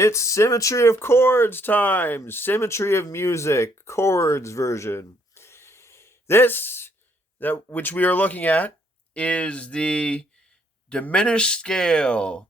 It's Symmetry of Chords time! Symmetry of Music, chords version. This, which we are looking at, is the diminished scale.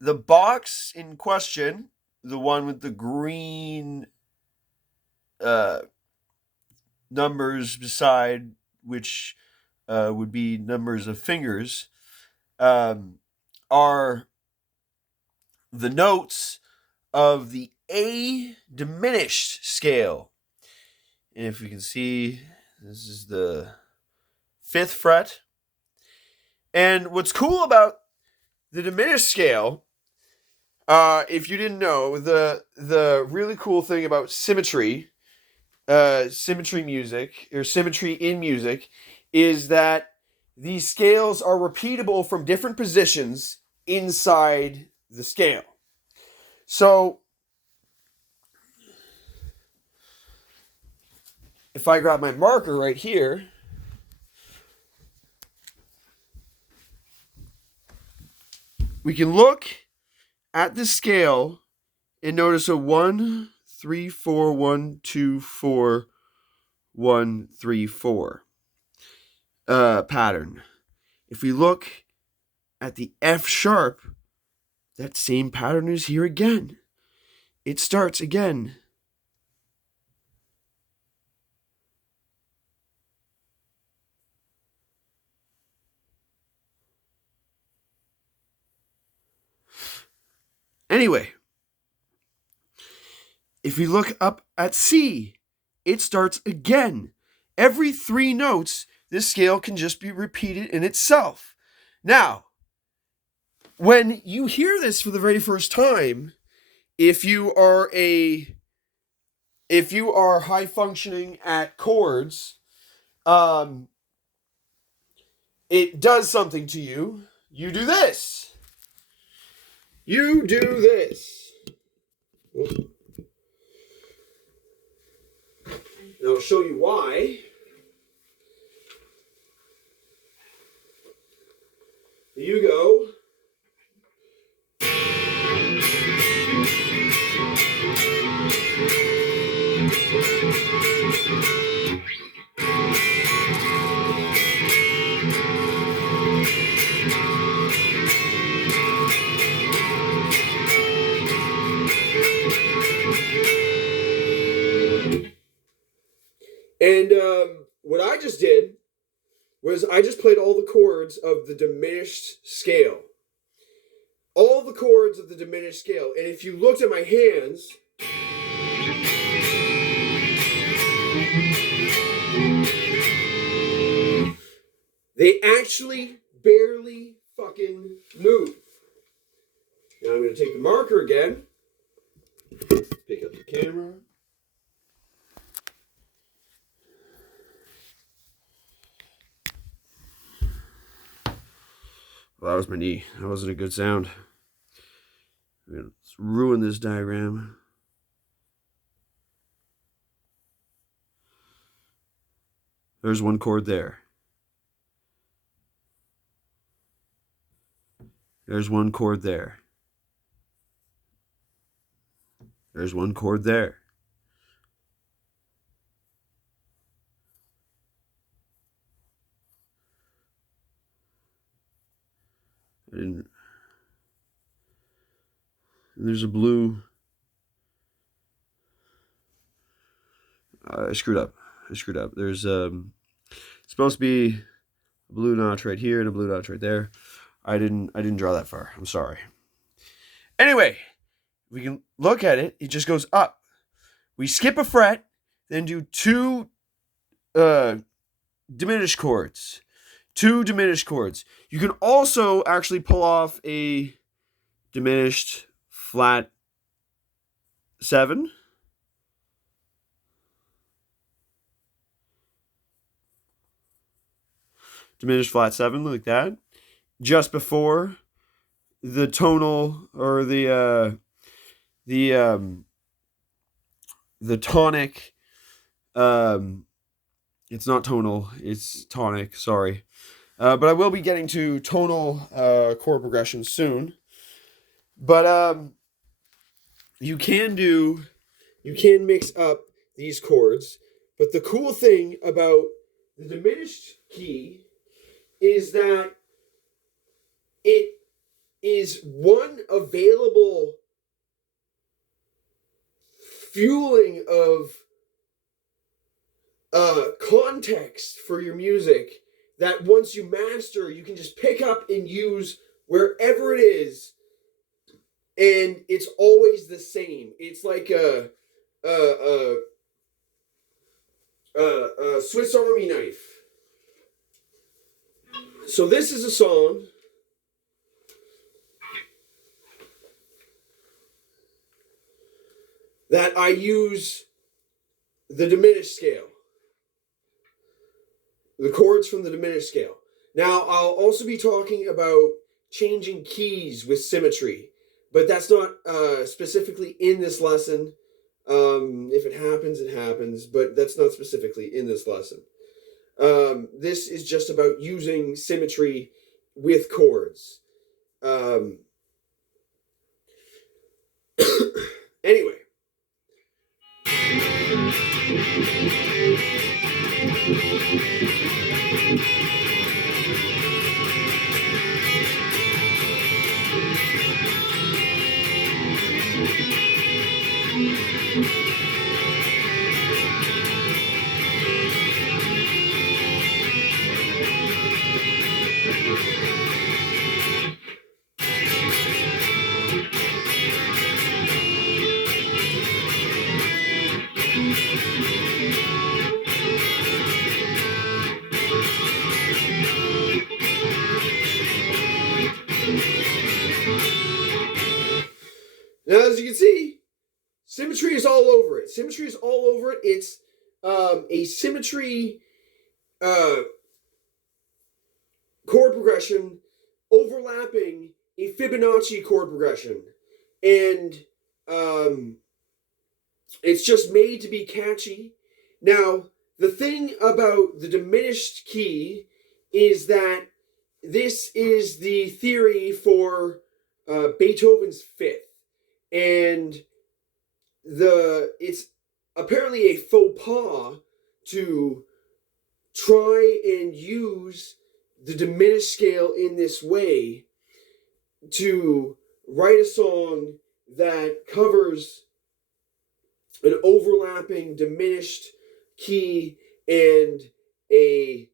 The box in question, the one with the green numbers beside, which would be numbers of fingers, are the notes of the A diminished scale. And if you can see, this is the 5th fret. And what's cool about the diminished scale, if you didn't know, the really cool thing about symmetry music, or symmetry in music, is that these scales are repeatable from different positions inside the scale. So if I grab my marker right here, we can look at the scale and notice a 1, 3, 4, 1, 2, 4, 1, 3, 4 pattern. If we look at the F sharp, that same pattern is here again. It starts again. Anyway, if we look up at C, it starts again. Every 3 notes, this scale can just be repeated in itself. Now, when you hear this for the very first time, if you are high functioning at chords, it does something to you. You do this. You do this. And I'll show you why. You go. And what I just did was I just played all the chords of the diminished scale. All the chords of the diminished scale. And if you looked at my hands, they actually barely fucking move. Now I'm going to take the marker again, pick up the camera. Well, that was my knee. That wasn't a good sound. Let's ruin this diagram. There's one chord there. There's one chord there. There's one chord there. And there's a blue. I screwed up. There's supposed to be a blue notch right here and a blue notch right there. I didn't draw that far. I'm sorry. Anyway, we can look at it. It just goes up. We skip a fret, then do 2 diminished chords. 2 diminished chords. You can also actually pull off a diminished flat 7. Diminished flat 7 like that. Just before the tonal or the tonic. It's not tonal, it's tonic, sorry. But I will be getting to tonal chord progression soon. But you can mix up these chords, but the cool thing about the diminished key is that it is one available fueling of context for your music that once you master, you can just pick up and use wherever it is, and it's always the same. It's like a Swiss Army knife. So this is a song that I use the diminished scale. The chords from the diminished scale. Now, I'll also be talking about changing keys with symmetry, but that's not specifically in this lesson. If it happens, it happens, but that's not specifically in this lesson. This is just about using symmetry with chords. Anyway. Now, as you can see, symmetry is all over it. Symmetry is all over it. It's a symmetry chord progression overlapping a Fibonacci chord progression. And it's just made to be catchy. Now, the thing about the diminished key is that this is the theory for Beethoven's Fifth. And it's apparently a faux pas to try and use the diminished scale in this way to write a song that covers an overlapping diminished key and a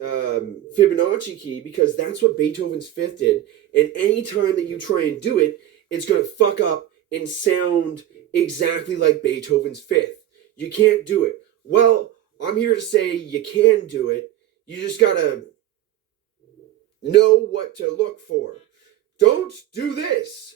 Fibonacci key, because that's what Beethoven's Fifth did. And any time that you try and do it, it's going to fuck up and sound exactly like Beethoven's Fifth. You can't do it. Well, I'm here to say you can do it. You just got to know what to look for. Don't do this.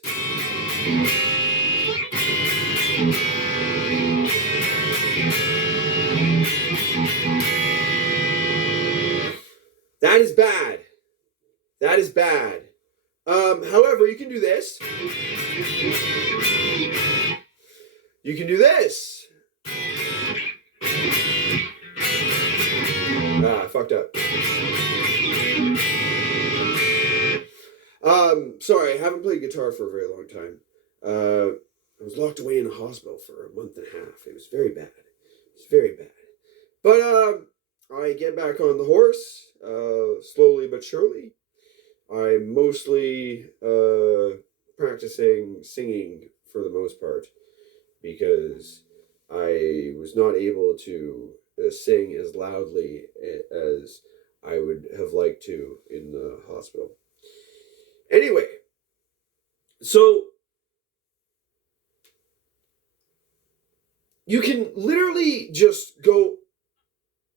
That is bad. That is bad. However, you can do this. You can do this. I fucked up. Sorry, I haven't played guitar for a very long time. I was locked away in a hospital for a month and a half. It was very bad. It was very bad. But I get back on the horse, slowly but surely. I'm mostly practicing singing for the most part, because I was not able to sing as loudly as I would have liked to in the hospital. Anyway, so you can literally just go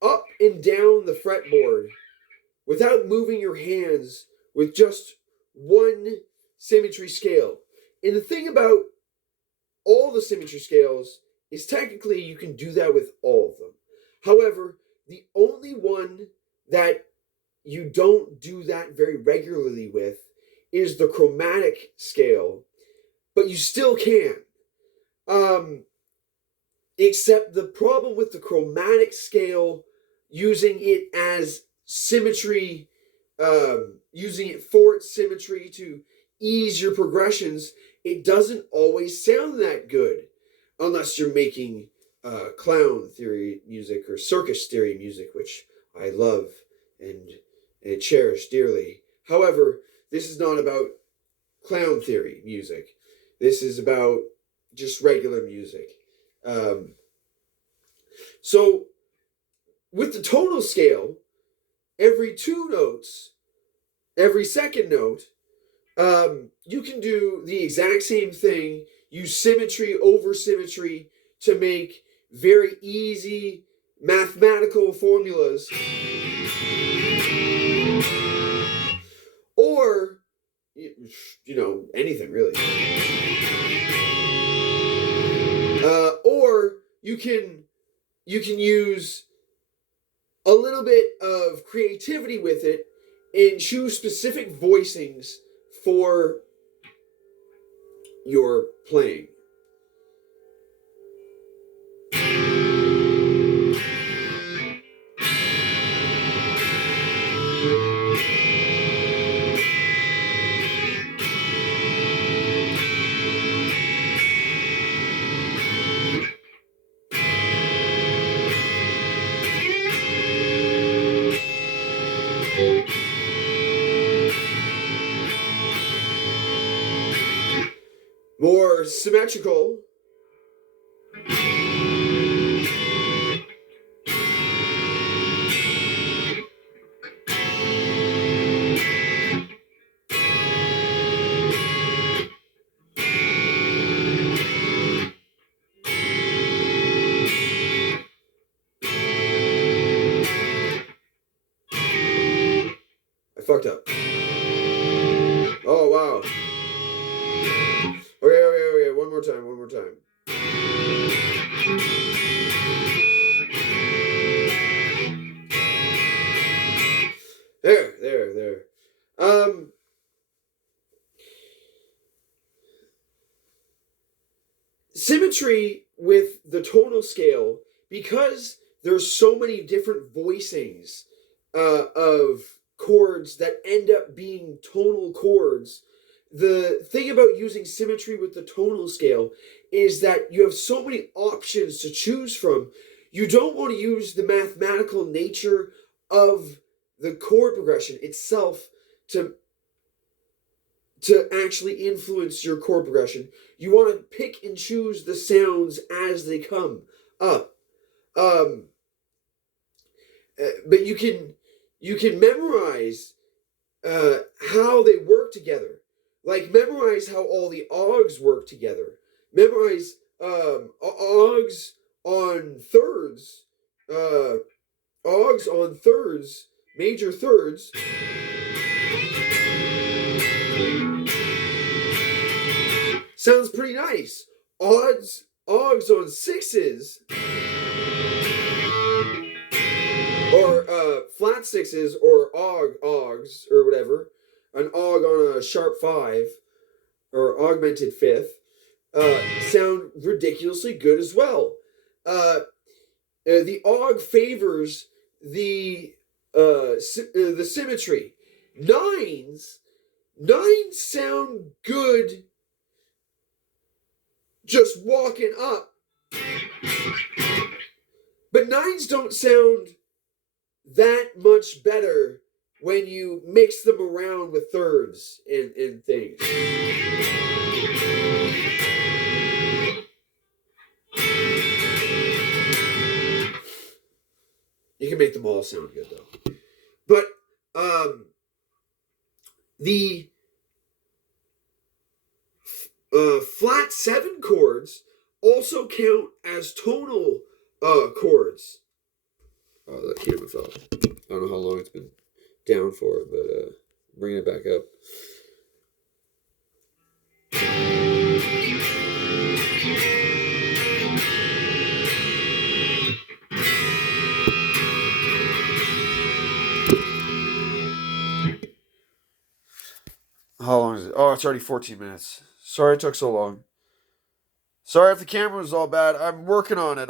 up and down the fretboard without moving your hands with just one symmetry scale. And the thing about all the symmetry scales is technically you can do that with all of them. However, the only one that you don't do that very regularly with is the chromatic scale, but you still can. Except the problem with the chromatic scale, using it as symmetry, using it for its symmetry to ease your progressions, it doesn't always sound that good unless you're making clown theory music or circus theory music, which I love and cherish dearly. However, this is not about clown theory music. This is about just regular music. So with the tonal scale, every 2 notes, every second note, you can do the exact same thing, use symmetry over symmetry to make very easy mathematical formulas. Or, anything really. Or you can use a little bit of creativity with it and choose specific voicings for your playing. More symmetrical. I fucked up. Oh, wow. Okay. One more time. There. Symmetry with the tonal scale, because there's so many different voicings of chords that end up being tonal chords. The thing about using symmetry with the tonal scale is that you have so many options to choose from. You don't want to use the mathematical nature of the chord progression itself to actually influence your chord progression. You want to pick and choose the sounds as they come up. But you can memorize how they work together. Like, memorize how all the augs work together. Memorize augs on thirds. Augs on thirds, major thirds. Sounds pretty nice. Augs on sixes, or flat sixes, or augs, or whatever. An aug on a sharp 5, or augmented 5th, sound ridiculously good as well. The aug favors the symmetry. Nines sound good just walking up. But nines don't sound that much better when you mix them around with thirds and things. You can make them all sound good, though. But the flat 7 chords also count as tonal chords. Oh, that camera fell. I don't know how long it's been down for, but bring it back up. How long is it? Oh, it's already 14 minutes. Sorry it took so long. Sorry if the camera was all bad. I'm working on it.